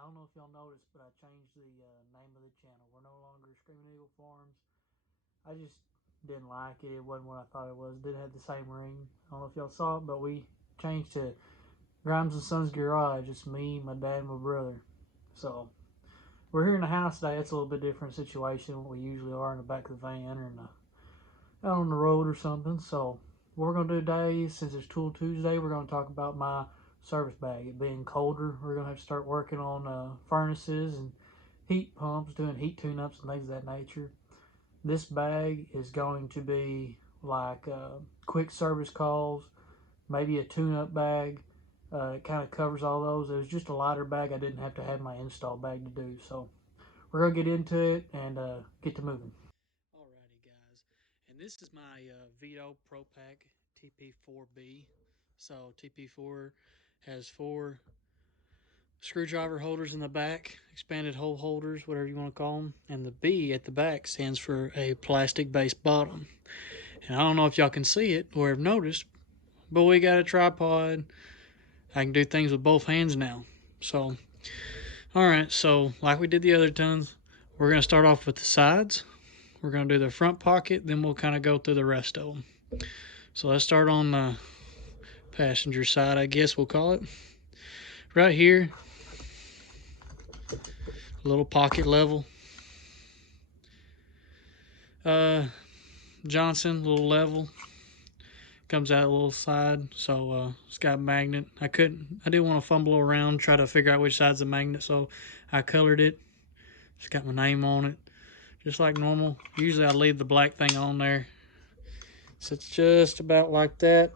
I don't know if y'all noticed, but I changed the name of the channel. We're no longer Screaming Eagle Farms. I just didn't like it. It wasn't what I thought it was. It didn't have the same ring. I don't know if y'all saw it, but we changed to Grimes and Sons Garage. It's me, my dad, and my brother. So we're here in the house today. It's a little bit different situation than what we usually are in the back of the van or out on the road or something. So what we're going to do today, since it's Tool Tuesday, we're going to talk about my service bag. It being colder, we're going to have to start working on furnaces and heat pumps, doing heat tune-ups and things of that nature. This bag is going to be like quick service calls, maybe a tune-up bag. It kind of covers all those. It was just a lighter bag. I didn't have to have my install bag to do. So we're going to get into it and get to moving. Alrighty, guys. And this is my Veto Pro Pack TP4-b. So TP4 has 4 screwdriver holders in the back, expanded hole holders, whatever you want to call them. And the B at the back stands for a plastic base bottom. And I don't know if y'all can see it or have noticed, but we got a tripod. I can do things with both hands now. So, alright, so like we did the other tons, we're going to start off with the sides. We're going to do the front pocket, then we'll kind of go through the rest of them. So let's start on the passenger side, I guess we'll call it. Right here, a little pocket level. Johnson, little level. Comes out a little side, so it's got a magnet. I didn't want to fumble around, try to figure out which side's the magnet, so I colored it. It's got my name on it, just like normal. Usually I leave the black thing on there. So it's just about like that.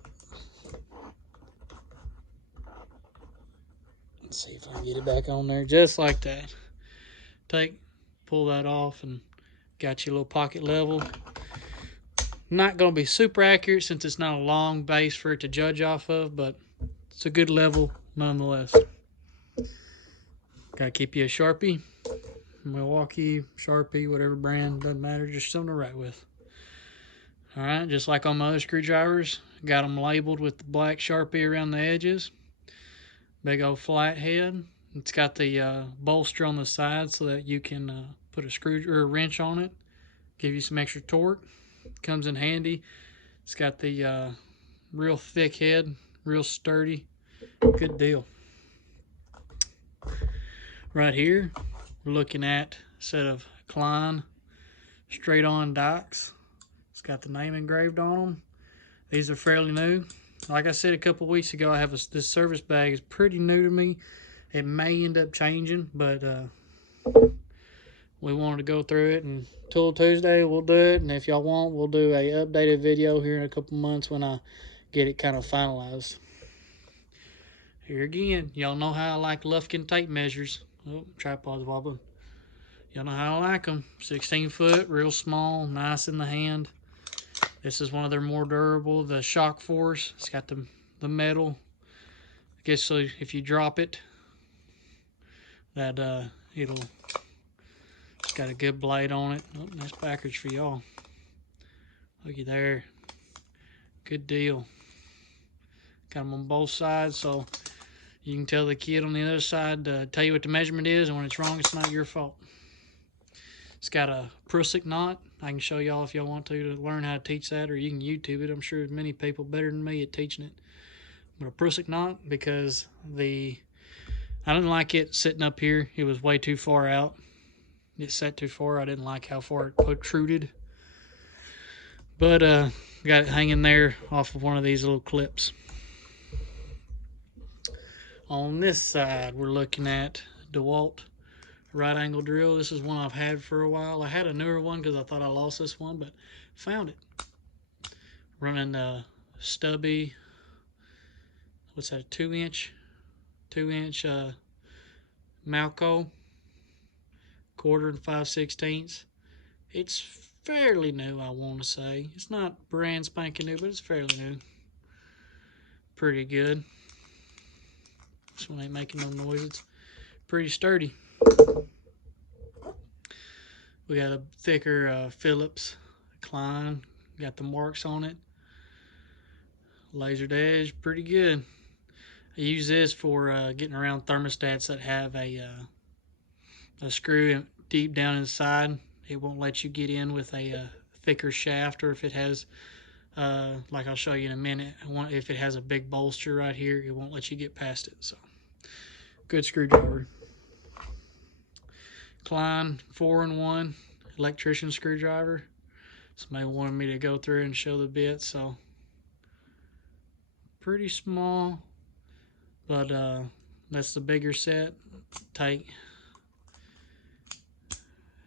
Let's see if I can get it back on there, just like that. Pull that off, and got your little pocket level. Not going to be super accurate since it's not a long base for it to judge off of, but it's a good level nonetheless. Got to keep you a Sharpie, Milwaukee, Sharpie, whatever brand, doesn't matter, just something to write with. Alright, just like on my other screwdrivers, got them labeled with the black Sharpie around the edges. Big old flat head. It's got the bolster on the side so that you can put a screw or a wrench on it, give you some extra torque. Comes in handy. It's got the real thick head, real sturdy, good deal. Right here, we're looking at a set of Klein straight-on dikes. It's got the name engraved on them. These are fairly new. Like I said a couple weeks ago, I have this service bag is pretty new to me. It may end up changing, but we wanted to go through it, and Tool Tuesday we'll do it, and if y'all want, we'll do a updated video here in a couple months when I get it kind of finalized. Here again, y'all know how I like Lufkin tape measures. Oh, tripod's wobbling. Y'all know how I like them. 16 foot, real small, nice in the hand. This is one of their more durable, the shock force. It's got the metal. I guess so if you drop it, that it's got a good blade on it. Oh, nice package for y'all. Looky there. Good deal. Got them on both sides, so you can tell the kid on the other side to tell you what the measurement is, and when it's wrong, it's not your fault. It's got a Prusik knot. I can show y'all if y'all want to learn how to teach that, or you can YouTube it. I'm sure there's many people better than me at teaching it. But a Prusik knot, because I didn't like it sitting up here. It was way too far out. It sat too far. I didn't like how far it protruded. But got it hanging there off of one of these little clips. On this side, we're looking at DeWalt right angle drill. This is one I've had for a while. I had a newer one because I thought I lost this one, but found it. Running stubby, what's that, a 2-inch Malco, 1/4 and 5/16. It's fairly new, I want to say. It's not brand spanking new, but it's fairly new. Pretty good. This one ain't making no noise. It's pretty sturdy. We got a thicker Phillips Klein. Got the marks on it. Lasered edge, pretty good. I use this for getting around thermostats that have a a screw deep down inside. It won't let you get in with a thicker shaft, or if it has, like I'll show you in a minute, if it has a big bolster right here, it won't let you get past it. So, good screwdriver. Klein 4-in-1 electrician screwdriver. Somebody wanted me to go through and show the bits, so pretty small, but that's the bigger set. Tight.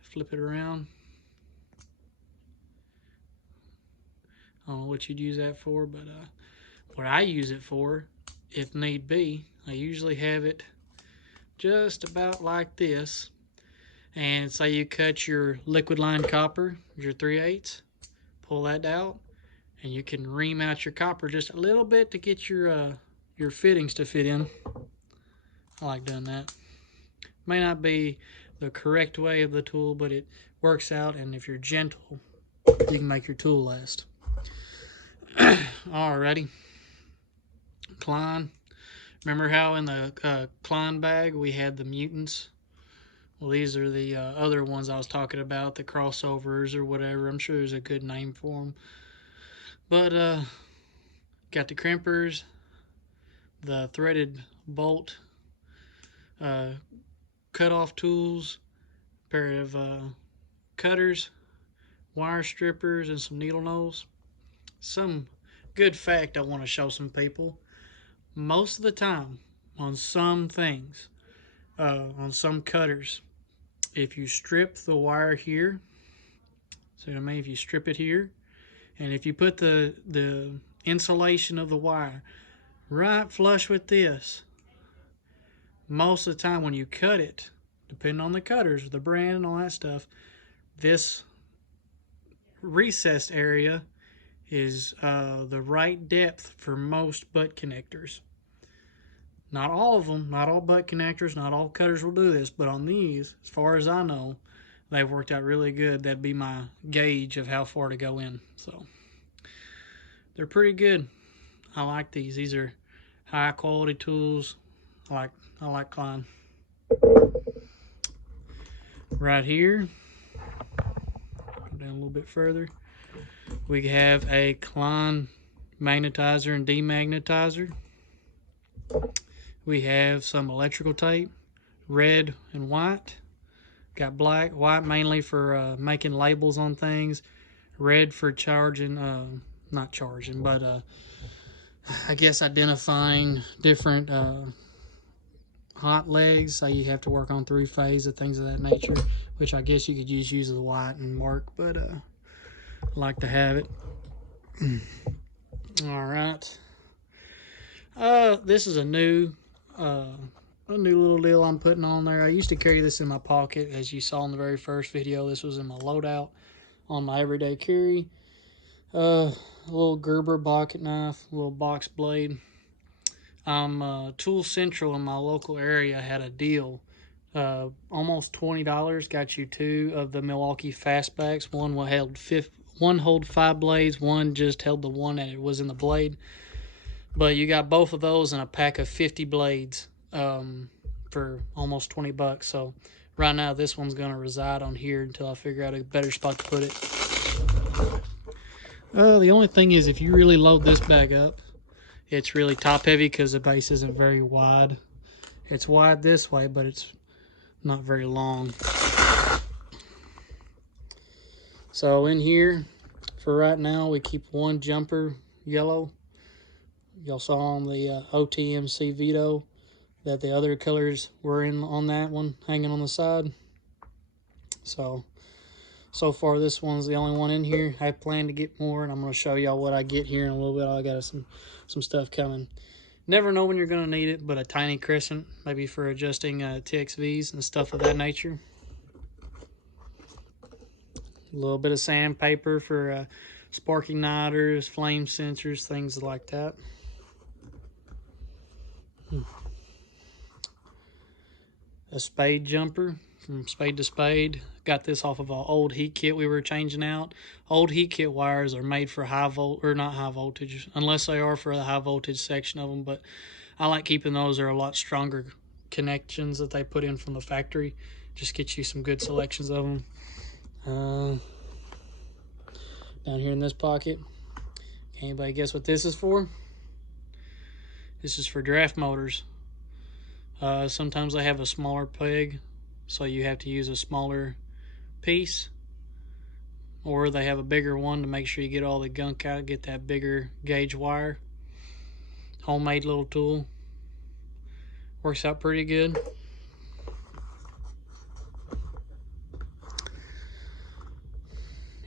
Flip it around. I don't know what you'd use that for, but what I use it for, if need be, I usually have it just about like this. And say you cut your liquid lined copper, your 3/8, pull that out, and you can ream out your copper just a little bit to get your fittings to fit in. I like doing that. May not be the correct way of the tool, but it works out, and if you're gentle, you can make your tool last. Alrighty. Klein. Remember how in the Klein bag we had the mutants? Well, these are the other ones I was talking about, the crossovers or whatever. I'm sure there's a good name for them. But got the crimpers, the threaded bolt, cut-off tools, pair of cutters, wire strippers, and some needle nose. Some good fact I want to show some people. Most of the time, on some things, on some cutters, if you strip the wire here, see what I mean? If you strip it here, and if you put the insulation of the wire right flush with this, most of the time when you cut it, depending on the cutters, the brand and all that stuff, this recessed area is the right depth for most butt connectors. Not all of them, not all butt connectors, not all cutters will do this, but on these, as far as I know, they've worked out really good. That'd be my gauge of how far to go in. So they're pretty good. I like these. These are high quality tools. I like Klein. Right here, go down a little bit further, we have a Klein magnetizer and demagnetizer. We have some electrical tape, red and white. Got black, white mainly for making labels on things, red for charging, not charging, but I guess identifying different hot legs. So you have to work on 3-phase or things of that nature, which I guess you could just use the white and work, but I like to have it. All right. This is a new little deal I'm putting on there. I used to carry this in my pocket, as you saw in the very first video. This was in my loadout on my everyday carry. A little Gerber pocket knife, a little box blade. Tool Central in my local area had a deal. Almost $20 got you 2 of the Milwaukee fastbacks. One held 5 blades, one just held the one that it was in the blade. But you got both of those in a pack of 50 blades for almost 20 bucks. So right now this one's going to reside on here until I figure out a better spot to put it. The only thing is, if you really load this bag up, it's really top heavy because the base isn't very wide. It's wide this way, but it's not very long. So in here, for right now, we keep one jumper yellow. Y'all saw on the OTMC Veto that the other colors were in on that one, hanging on the side. So far this one's the only one in here. I plan to get more, and I'm going to show y'all what I get here in a little bit. I got some stuff coming. Never know when you're going to need it, but a tiny crescent, maybe for adjusting TXVs and stuff of that nature. A little bit of sandpaper for spark igniters, flame sensors, things like that. A spade jumper from Spade to Spade. Got this off of an old heat kit we were changing out. Old heat kit wires are made for not high voltage, unless they are for the high voltage section of them, but I like keeping those. They're a lot stronger connections that they put in from the factory. Just get you some good selections of them. Down here in this pocket. Anybody guess what this is for? This is for draft motors. Sometimes they have a smaller peg, so you have to use a smaller piece, or they have a bigger one to make sure you get all the gunk out, get that bigger gauge wire. Homemade little tool. Works out pretty good.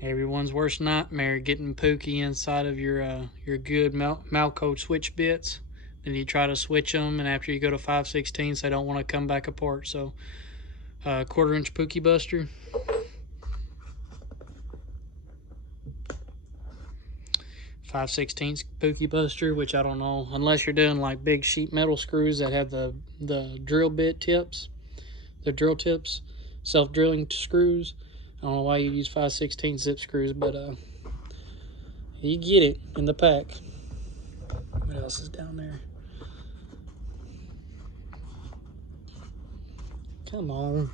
Everyone's worst nightmare, getting pookie inside of your good Malco switch bits. Then you try to switch them, and after you go to 5/16, they don't want to come back apart. So, 1/4-inch pookie buster. 5/16 pookie buster, which I don't know, unless you're doing like big sheet metal screws that have the drill bit tips, the drill tips, self-drilling screws. I don't know why you use 5/16 zip screws, but you get it in the pack. What else is down there? Come on.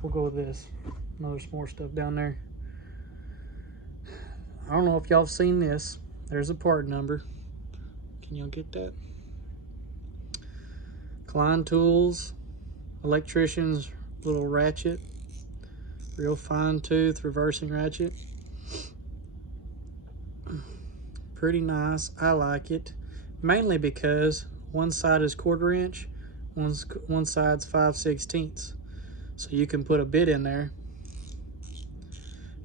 We'll go with this. There's more stuff down there. I don't know if y'all have seen this. There's a part number. Can y'all get that? Klein Tools, electrician's little ratchet. Real fine tooth reversing ratchet. Pretty nice. I like it. Mainly because one side is 1/4 inch, one side's 5/16. So you can put a bit in there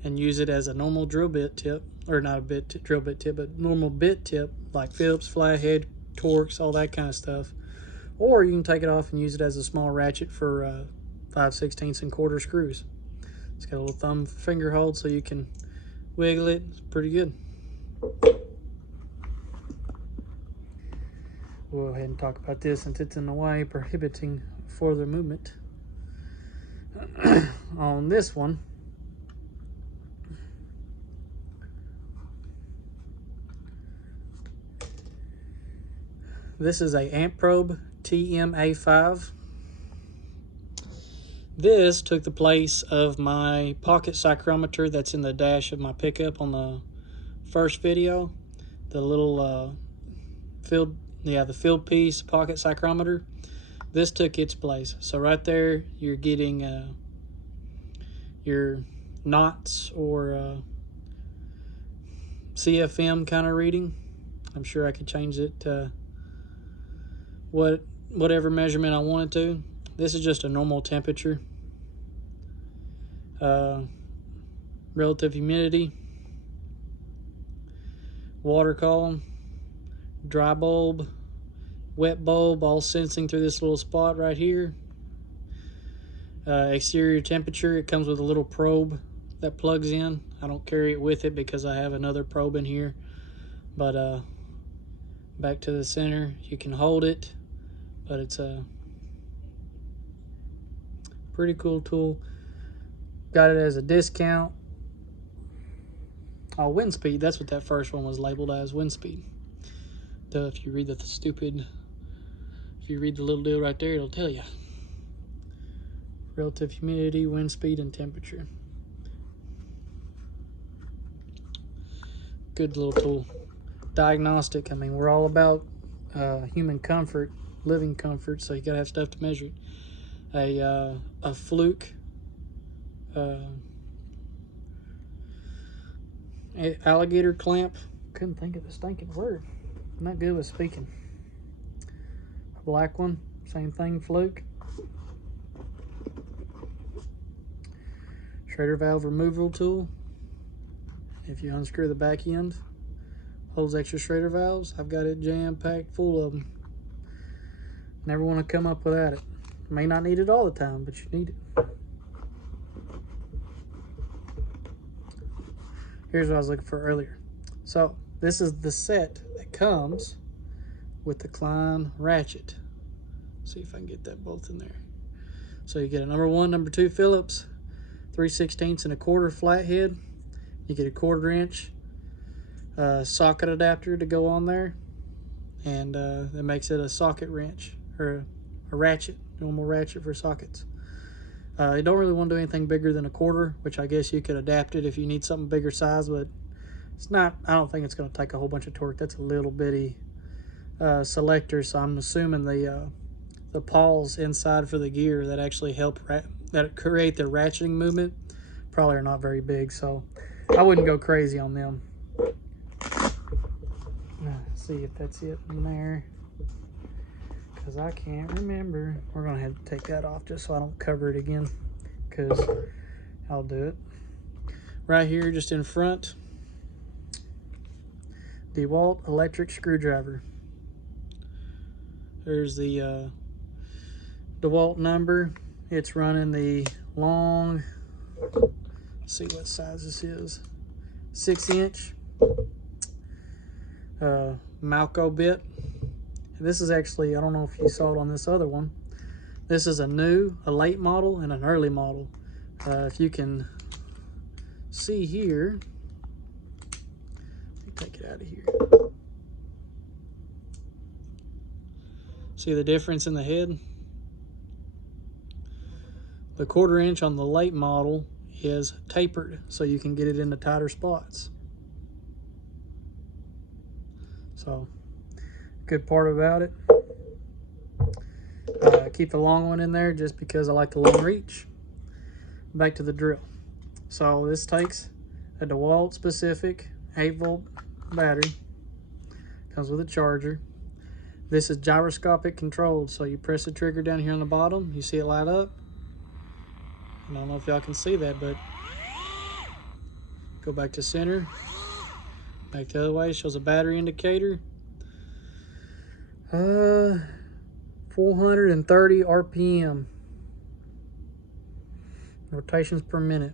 and use it as a normal drill bit tip, or not a drill bit tip, but normal bit tip, like Phillips, flathead, Torx, all that kind of stuff. Or you can take it off and use it as a small ratchet for 5/16 and 1/4 screws. It's got a little thumb finger hold so you can wiggle it. It's pretty good. We'll go ahead and talk about this since it's in the way, prohibiting further movement. On this one, this is a amp probe TMA5. This took the place of my pocket psychrometer that's in the dash of my pickup on the first video. The little the field piece pocket psychrometer. This took its place. So right there, you're getting your knots or CFM kind of reading. I'm sure I could change it to whatever measurement I wanted to. This is just a normal temperature. Relative humidity, water column, dry bulb, wet bulb, all sensing through this little spot right here. Exterior temperature, it comes with a little probe that plugs in. I don't carry it with it because I have another probe in here. But back to the center, you can hold it, but it's a pretty cool tool. Got it as a discount. Oh, wind speed, that's what that first one was labeled as, wind speed. If you read if you read the little deal right there, it'll tell you. Relative humidity, wind speed, and temperature. Good little tool. Diagnostic, I mean, we're all about human comfort, living comfort, so you gotta have stuff to measure it. A Hvac alligator clamp. Couldn't think of the stinking word. I'm not good with speaking. A black one, same thing, Hvac. Schrader valve removal tool. If you unscrew the back end, holds extra Schrader valves. I've got it jam-packed full of them. Never want to come up without it. May not need it all the time, but you need it. Here's what I was looking for earlier. So this is the set that comes with the Klein ratchet. See if I can get that both in there. So you get a number 1, number 2 Phillips, 3/16 and a 1/4 flathead. You get a 1/4 inch socket adapter to go on there, and that makes it a socket wrench or a ratchet, normal ratchet for sockets. You don't really want to do anything bigger than a quarter, which I guess you could adapt it if you need something bigger size, but it's not, I don't think it's going to take a whole bunch of torque. That's a little bitty selector, so I'm assuming the pawls inside for the gear that actually help that create the ratcheting movement probably are not very big, so I wouldn't go crazy on them. See if that's it in there, because I can't remember. We're gonna have to take that off just so I don't cover it again, because I'll do it right here just in front. DeWalt electric screwdriver. There's the DeWalt number. It's running the long, let's see what size this is, 6-inch Malco bit. And this is actually, I don't know if you saw it on this other one, this is a late model and an early model. If you can see here, let me take it out of here. See the difference in the head? The 1/4 inch on the late model is tapered, so you can get it into tighter spots. So, good part about it. Keep the long one in there just because I like the long reach. Back to the drill. So this takes a DeWalt specific 8-volt battery. Comes with a charger. This is gyroscopic controlled, so you press the trigger down here on the bottom, you see it light up. I don't know if y'all can see that, but go back to center. Back the other way, shows a battery indicator. 430 RPM. Rotations per minute.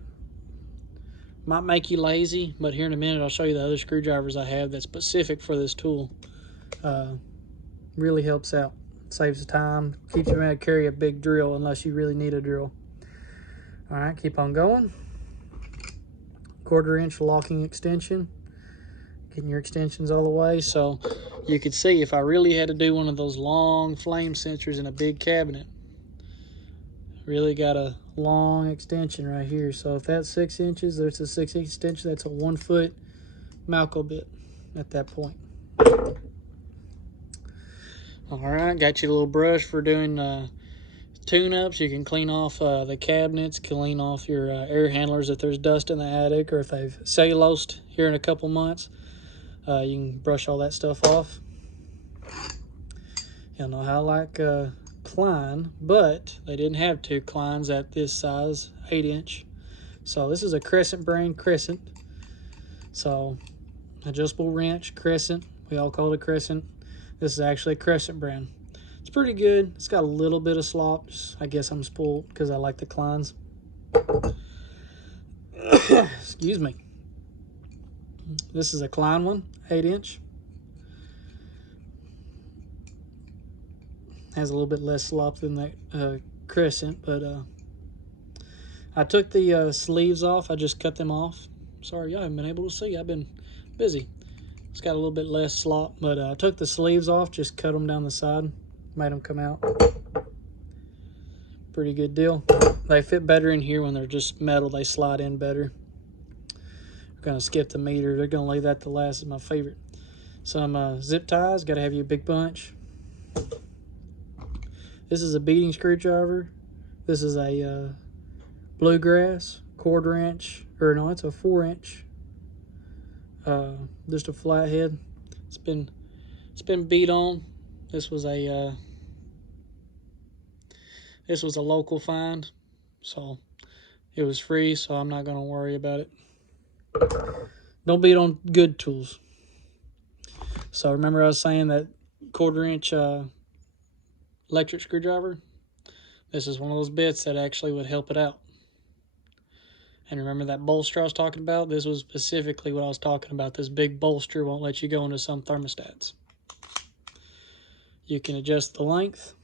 Might make you lazy, but here in a minute I'll show you the other screwdrivers I have that's specific for this tool. Really helps out. Saves time. Keeps you from having to carry a big drill unless you really need a drill. Alright, keep on going. 1/4 inch locking extension. Getting your extensions all the way, so you could see if I really had to do one of those long flame sensors in a big cabinet, really got a long extension right here. So if that's 6 inches, there's a 6-inch extension. That's a 1-foot Malco bit at that point. All right, got you a little brush for doing tune-ups. You can clean off the cabinets, clean off your air handlers if there's dust in the attic, or if they've cellulosed here in a couple months. You can brush all that stuff off. You know how I like Klein, but they didn't have 2 Kleins at this size, 8-inch. So this is a crescent brand crescent. So adjustable wrench, crescent. We all call it a crescent. This is actually a crescent brand. It's pretty good. It's got a little bit of slop. I guess I'm spoiled because I like the Kleins. Excuse me. This is a Klein one, 8-inch. Has a little bit less slop than that crescent, but I took the sleeves off. I just cut them off. Sorry, y'all haven't been able to see. I've been busy. It's got a little bit less slop, but I took the sleeves off, just cut them down the side, made them come out. Pretty good deal. They fit better in here when they're just metal. They slide in better. We're gonna skip the meter. They're gonna leave that to last. Is my favorite. Some zip ties. Got to have you a big bunch. This is a beading screwdriver. This is a bluegrass 1/4 inch, or no, it's a 4-inch. Just a flathead. It's been beat on. This was a local find, so it was free. So I'm not gonna worry about it. Don't beat on good tools. So remember I was saying that 1/4 inch electric screwdriver? This is one of those bits that actually would help it out. And remember that bolster I was talking about? This was specifically what I was talking about. This big bolster won't let you go into some thermostats. You can adjust the length,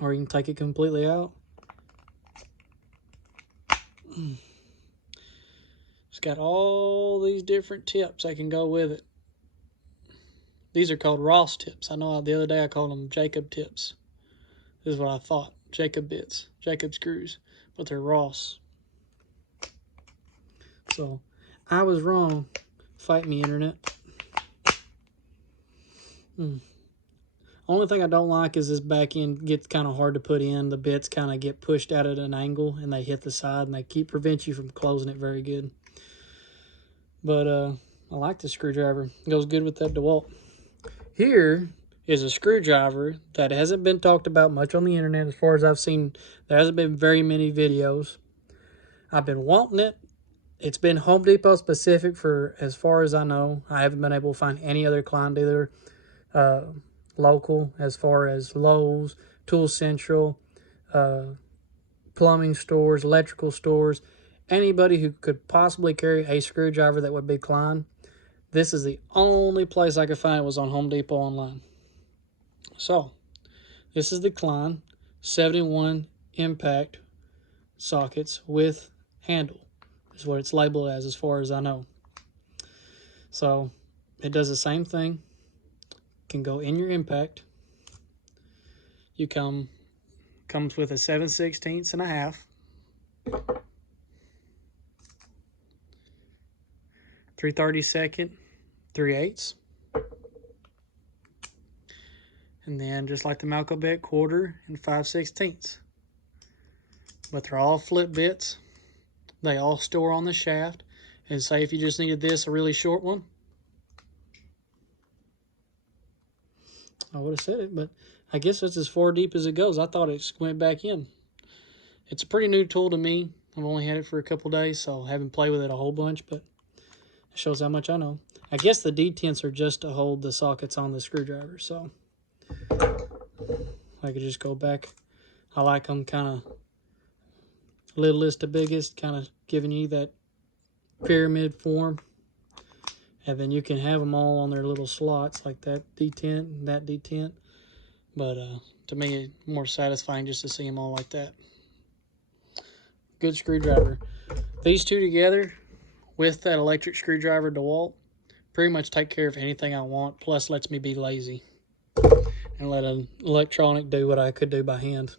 or you can take it completely out. It's got all these different tips that can go with it. These are called Ross tips. I know the other day I called them Jacob tips. This is what I thought. Jacob bits, Jacob screws, but they're Ross. So I was wrong. Fight me, internet. Only thing I don't like is this back end gets kind of hard to put in. The bits kind of get pushed out at an angle and they hit the side and they prevent you from closing it very good. But I like the screwdriver. It goes good with that DeWalt. Here is a screwdriver that hasn't been talked about much on the internet as far as I've seen. There hasn't been very many videos. I've been wanting it. It's been Home Depot specific for as far as I know. I haven't been able to find any other Klein dealer local as far as Lowe's, Tool Central, plumbing stores, electrical stores. Anybody who could possibly carry a screwdriver that would be Klein. This is the only place I could find it was on Home Depot online. So, this is the Klein 71 impact sockets with handle. Is what it's labeled as far as I know. So, it does the same thing. Can go in your impact. You comes with a 7/16 and a half. 3/32, 3/8. And then just like the Malco bit, 1/4 and 5/16. But they're all flip bits. They all store on the shaft. And say if you just needed this, a really short one, I would have said it, but I guess that's as far deep as it goes. I thought it went back in. It's a pretty new tool to me. I've only had it for a couple days, so I haven't played with it a whole bunch, but it shows how much I know. I guess the detents are just to hold the sockets on the screwdriver, so I could just go back. I like them kind of littlest to biggest, kind of giving you that pyramid form. And then you can have them all on their little slots, like that detent and that detent. But to me, it's more satisfying just to see them all like that. Good screwdriver. These two together with that electric screwdriver DeWalt pretty much take care of anything I want, plus lets me be lazy and let an electronic do what I could do by hand.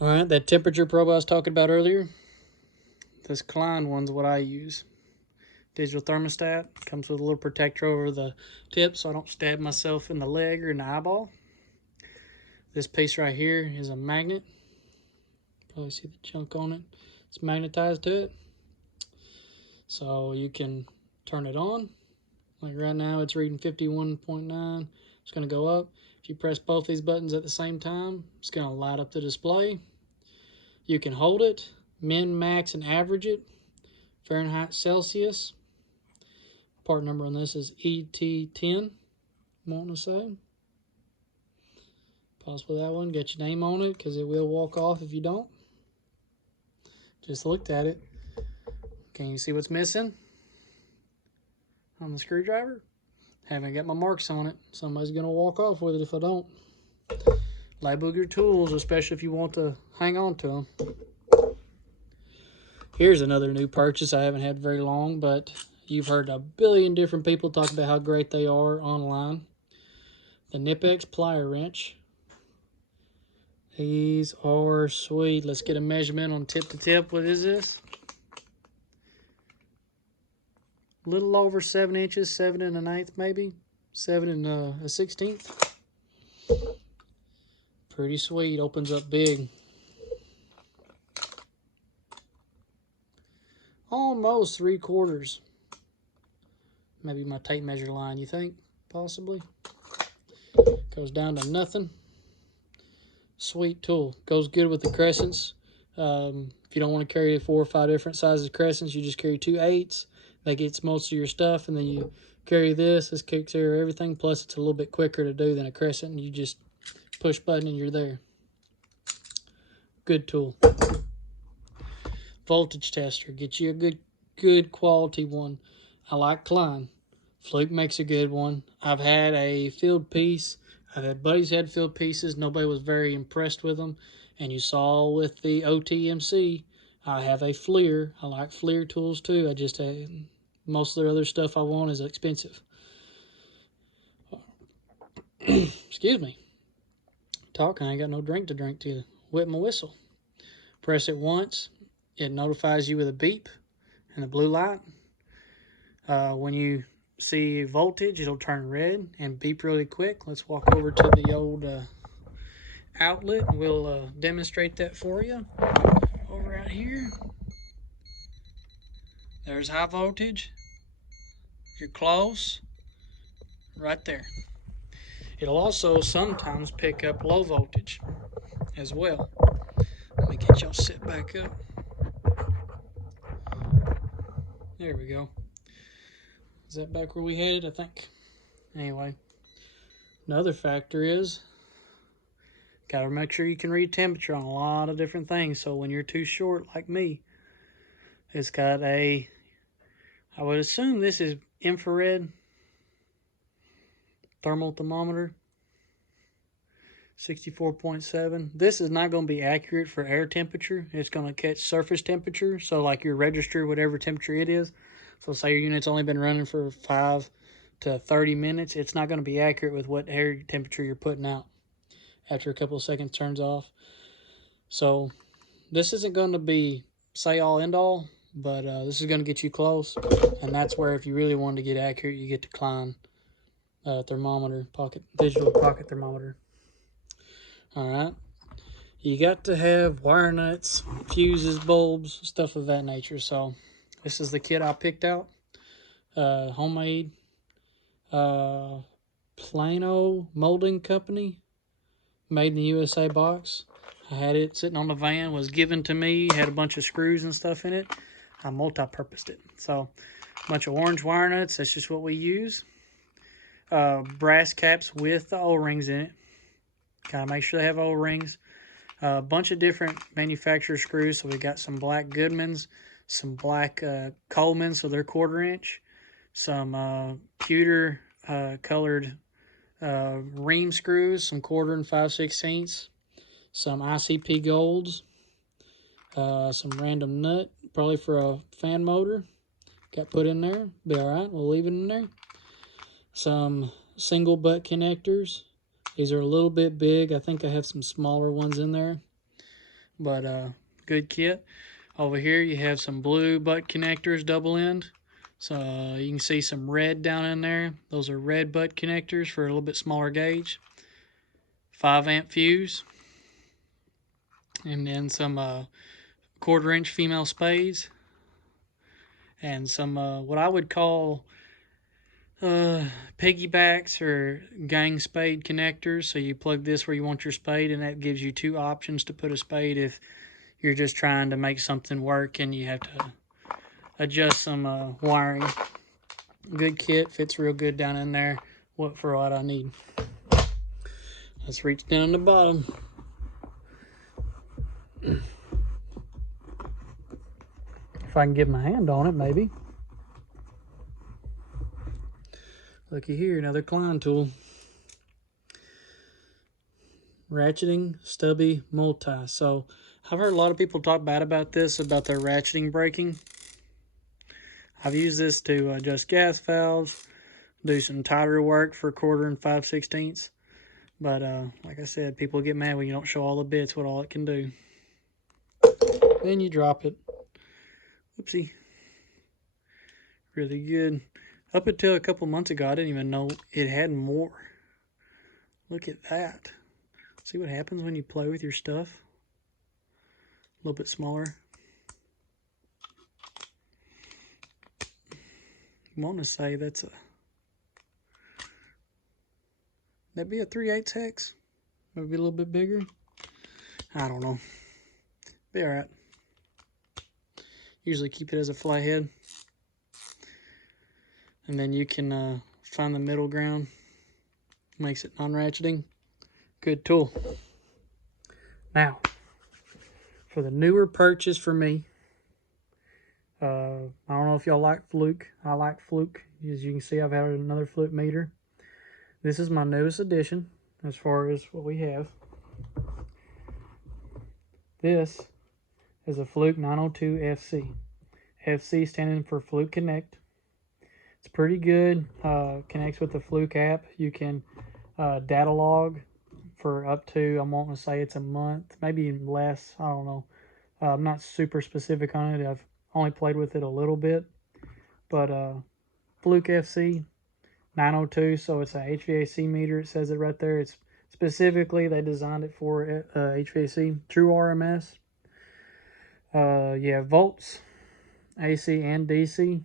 All right, that temperature probe I was talking about earlier, this Klein one's what I use. Digital thermostat. Comes with a little protector over the tip so I don't stab myself in the leg or in the eyeball. This piece right here is a magnet. Probably see the chunk on it. It's magnetized to it. So you can turn it on. Like right now it's reading 51.9. It's going to go up. If you press both these buttons at the same time, it's going to light up the display. You can hold it, min, max, and average it. Fahrenheit, Celsius. Part number on this is ET10, I'm wanting to say. Possibly that one. Get your name on it because it will walk off if you don't. Just looked at it. Can you see what's missing on the screwdriver? Haven't got my marks on it. Somebody's going to walk off with it if I don't. Label your tools, especially if you want to hang on to them. Here's another new purchase I haven't had very long, but you've heard a billion different people talk about how great they are online. The Knipex plier wrench. These are sweet. Let's get a measurement on tip to tip. What is this? A little over 7 inches, 7 1/8 maybe. 7 1/16. Pretty sweet. Opens up big. Almost 3/4. Maybe my tape measure line, you think? Possibly. Goes down to nothing. Sweet tool. Goes good with the crescents. If you don't want to carry 4 or 5 different sizes of crescents, you just carry 2 8s. That gets most of your stuff, and then you carry this. This takes care of everything. Plus, it's a little bit quicker to do than a crescent. You just push button and you're there. Good tool. Voltage tester. Get you a good quality one. I like Klein. Fluke makes a good one. I've had a field piece. I've had buddies who had field pieces. Nobody was very impressed with them. And you saw with the OTMC, I have a FLIR. I like FLIR tools too. I just most of the other stuff I want is expensive. Excuse me. talk. I ain't got no drink to drink to whip my whistle. Press it once. It notifies you with a beep and a blue light. When you see voltage, it'll turn red and beep really quick. Let's walk over to the old outlet and we'll demonstrate that for you. Over out here. There's high voltage. You're close. Right there. It'll also sometimes pick up low voltage as well. Let me get y'all set back up. There we go. Is that back where we had it? I think. Anyway, another factor is got to make sure you can read temperature on a lot of different things. So when you're too short like me, it's got a, I would assume this is infrared thermal thermometer, 64.7. This is not going to be accurate for air temperature. It's going to catch surface temperature. So like your register, whatever temperature it is. So say your unit's only been running for 5 to 30 minutes. It's not going to be accurate with what air temperature you're putting out. After a couple of seconds turns off. So this isn't going to be say all end all, but this is going to get you close. And that's where if you really want to get accurate, you get the Klein thermometer, digital pocket thermometer. All right. You got to have wire nuts, fuses, bulbs, stuff of that nature. So this is the kit I picked out. Homemade Plano Molding Company. Made in the USA box. I had it sitting on the van, was given to me, had a bunch of screws and stuff in it. I multi-purposed it. So, a bunch of orange wire nuts, that's just what we use. Brass caps with the O-rings in it. Gotta make sure they have O-rings. A bunch of different manufacturer screws. So, we got some black Goodmans, some black Colemans, so they're 1/4 inch. Some pewter colored ream screws, some 1/4 and 5/16, some ICP golds, some random nut, probably for a fan motor, got put in there, be alright, we'll leave it in there. Some single butt connectors, these are a little bit big, I think I have some smaller ones in there, but good kit. Over here you have some blue butt connectors, double end. So you can see some red down in there. Those are red butt connectors for a little bit smaller gauge. 5 amp fuse. And then some 1/4 inch female spades. And some what I would call piggybacks or gang spade connectors. So you plug this where you want your spade, and that gives you 2 options to put a spade if you're just trying to make something work and you have to adjust some wiring. Good kit, fits real good down in there for what I need. Let's reach down the bottom. If I can get my hand on it, maybe. Looky here, another Klein tool. Ratcheting stubby multi. So I've heard a lot of people talk bad about this, about their ratcheting breaking. I've used this to adjust gas valves, do some tighter work for 1/4 and 5/16. But like I said, people get mad when you don't show all the bits, what all it can do. Then you drop it. Oopsie. Really good. Up until a couple months ago, I didn't even know it had more. Look at that. See what happens when you play with your stuff? A little bit smaller. I want to say that'd be a 3/8 hex? Maybe a little bit bigger? I don't know. Be alright. Usually keep it as a flathead. And then you can find the middle ground. Makes it non-ratcheting. Good tool. Now, for the newer purchase for me, I don't know if y'all like Hvac. I like Hvac. As you can see, I've had another Hvac meter. This is my newest addition as far as what we have. This is a Hvac 902 FC. FC standing for Hvac Connect. It's pretty good. Connects with the Hvac app. You can data log for up to, I'm wanting to say it's a month, maybe even less. I don't know. I'm not super specific on it. I've only played with it a little bit. But Hvac FC 902, so it's a HVAC meter. It says it right there. It's specifically, they designed it for HVAC. True RMS. Yeah, volts, AC and DC.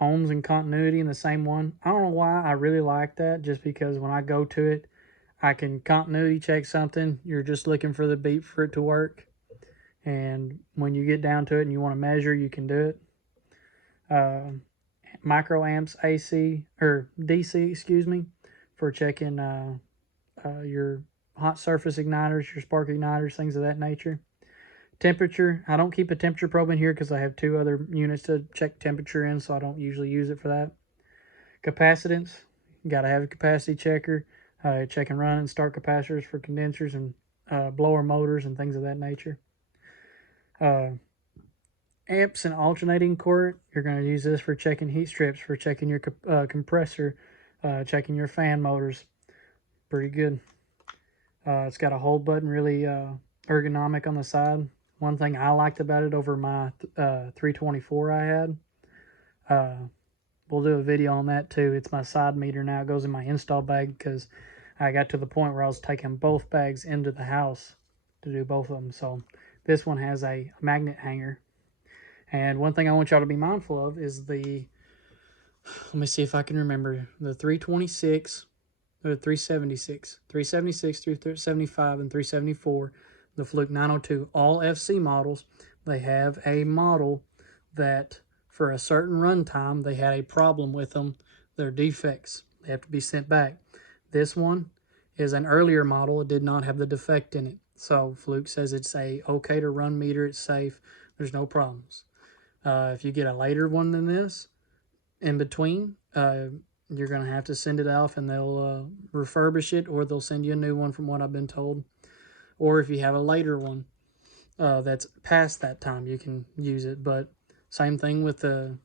Ohms and continuity in the same one. I don't know why I really like that, just because when I go to it, I can continuity check something. You're just looking for the beat for it to work. And when you get down to it and you want to measure, you can do it. Microamps AC or DC, excuse me, for checking your hot surface igniters, your spark igniters, things of that nature. Temperature, I don't keep a temperature probe in here because I have 2 other units to check temperature in, so I don't usually use it for that. Capacitance, you got to have a capacity checker. Check and run and start capacitors for condensers and blower motors and things of that nature. Amps and alternating current, you're going to use this for checking heat strips, for checking your compressor, checking your fan motors. Pretty good. It's got a hold button, really ergonomic on the side. One thing I liked about it over my 324 I had, we'll do a video on that too. It's my side meter now. It goes in my install bag because I got to the point where I was taking both bags into the house to do both of them. So this one has a magnet hanger. And one thing I want y'all to be mindful of is the, let me see if I can remember, the 326, or 376, 376, 375, and 374, the Hvac 902, all FC models, they have a model that for a certain runtime, they had a problem with them. They're defects. They have to be sent back. This one is an earlier model. It did not have the defect in it. So Hvac says it's a okay to run meter. It's safe. There's no problems. If you get a later one than this, in between, you're going to have to send it off and they'll refurbish it, or they'll send you a new one from what I've been told. Or if you have a later one that's past that time, you can use it. But same thing with the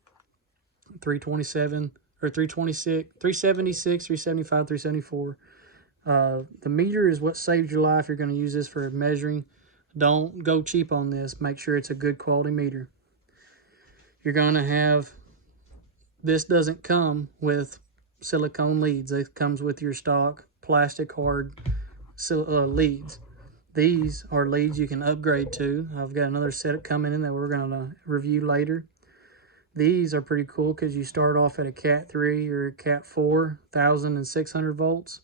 327 or 326, 376, 375, 374. The meter is what saves your life. You're going to use this for measuring. Don't go cheap on this. Make sure it's a good quality meter. You're going to have, this doesn't come with silicone leads. It comes with your stock plastic hard leads. These are leads you can upgrade to. I've got another set coming in that we're going to review later. These are pretty cool because you start off at a Cat 3 or a Cat 4, 1,600 volts.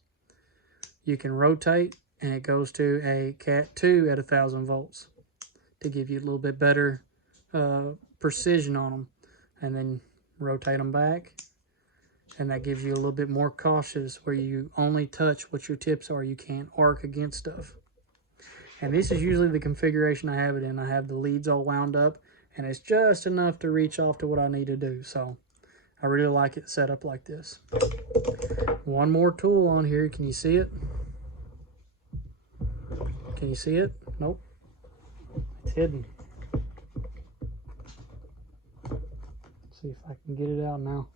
You can rotate, and it goes to a Cat 2 at 1,000 volts to give you a little bit better precision on them. And then rotate them back, and that gives you a little bit more cautious, where you only touch what your tips are. You can't arc against stuff. And this is usually the configuration I have it in. I have the leads all wound up, and it's just enough to reach off to what I need to do. So I really like it set up like this. One more tool on here. Can you see it? Can you see it? Nope. It's hidden. Let's see if I can get it out now.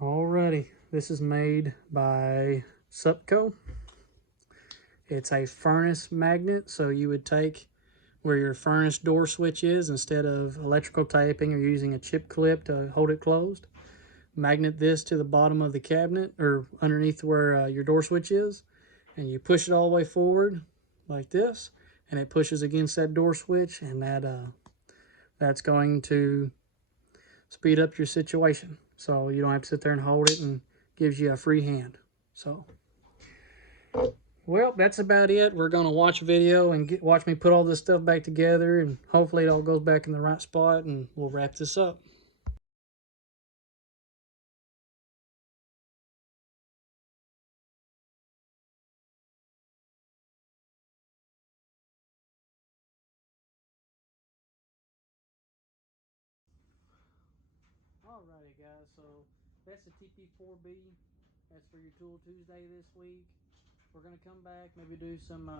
Alrighty. This is made by Hvac. It's a furnace magnet, so you would take where your furnace door switch is, instead of electrical taping or using a chip clip to hold it closed. Magnet this to the bottom of the cabinet, or underneath where your door switch is, and you push it all the way forward like this, and it pushes against that door switch, and that's going to speed up your situation, so you don't have to sit there and hold it, and gives you a free hand. So, well, that's about it. We're going to watch a video and watch me put all this stuff back together, and hopefully it all goes back in the right spot, and we'll wrap this up. Alrighty guys, so that's the TP4-b. That's for your Tool Tuesday this week. We're going to come back, maybe do some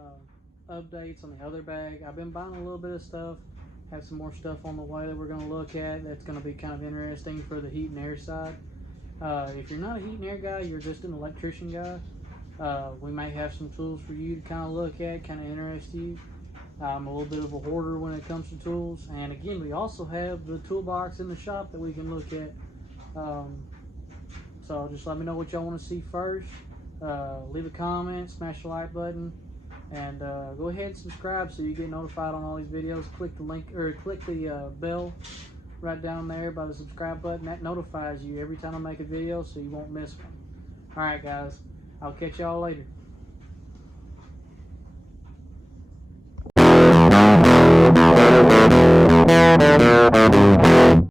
updates on the other bag. I've been buying a little bit of stuff. Have some more stuff on the way that we're going to look at. That's going to be kind of interesting for the heat and air side. If you're not a heat and air guy, you're just an electrician guy, we might have some tools for you to kind of look at, kind of interest you. I'm a little bit of a hoarder when it comes to tools, and again, we also have the toolbox in the shop that we can look at. So just let me know what y'all want to see first. Leave a comment, smash the like button, and go ahead and subscribe so you get notified on all these videos. Click the link, or click the bell right down there by the subscribe button. That notifies you every time I make a video, so you won't miss one. Alright guys, I'll catch y'all later.